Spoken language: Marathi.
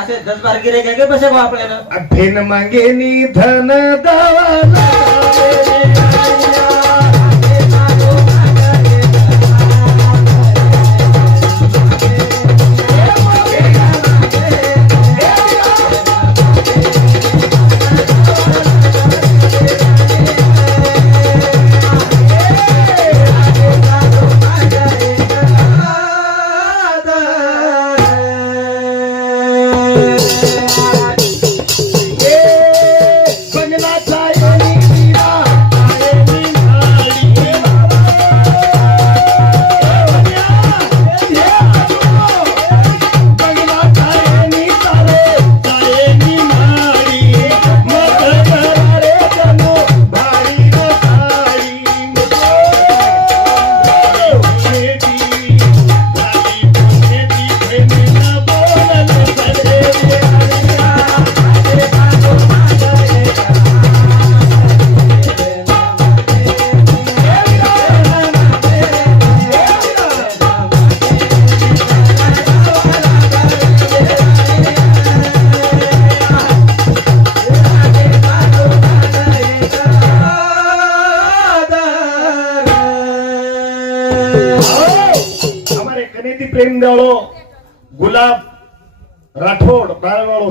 असे 10-12 गिरे काय बसे गो आपल्याला भेन मागेनी धन दावाला हमारे कनेती प्रेम वालों गुलाब राठौड़ वालों